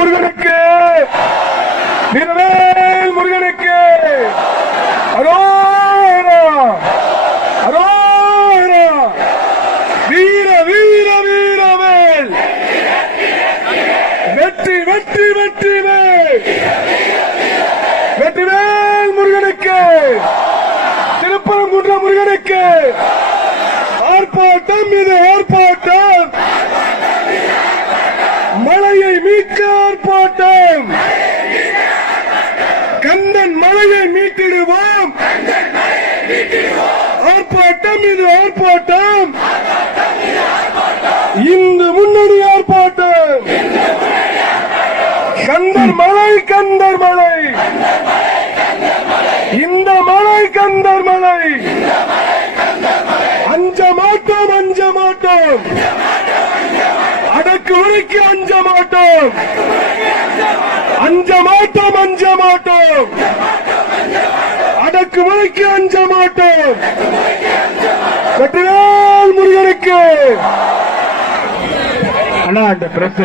முருகனுக்கு, வீரவேல் முருகனுக்கு அரோகரா, அரோகரா. வீர வீர வீரவேல், வெற்றி வெற்றி வெற்றி வேல், வெற்றிவேல் முருகனுக்கு, திருப்பரங்குன்ற முருகனுக்கு. ஆர்ப்பாட்டம் இது ஆர்ப்பாட்டம், மலையை மீட்க ஆர்ப்பாட்டம், கந்தன் மலையை மீட்டிடுவோம். ஆர்ப்பாட்டம் இது ஆர்ப்பாட்டம், இந்து முன்னணி ஆர்ப்பாட்டம். கந்தர் மலை, கந்தர் மலை, இந்த மலை கந்தர் மலை. அஞ்ச மாட்டோம், அஞ்ச மாட்டோம், அடக்குமுறைக்கு அஞ்ச மாட்டோம், அஞ்ச மாட்டோம், அஞ்ச மாட்டோம், அடக்குமுறைக்கு அஞ்ச மாட்டோம். வெற்றிவேல் முருகனுக்கு. அண்ணா அந்த பிரஸ்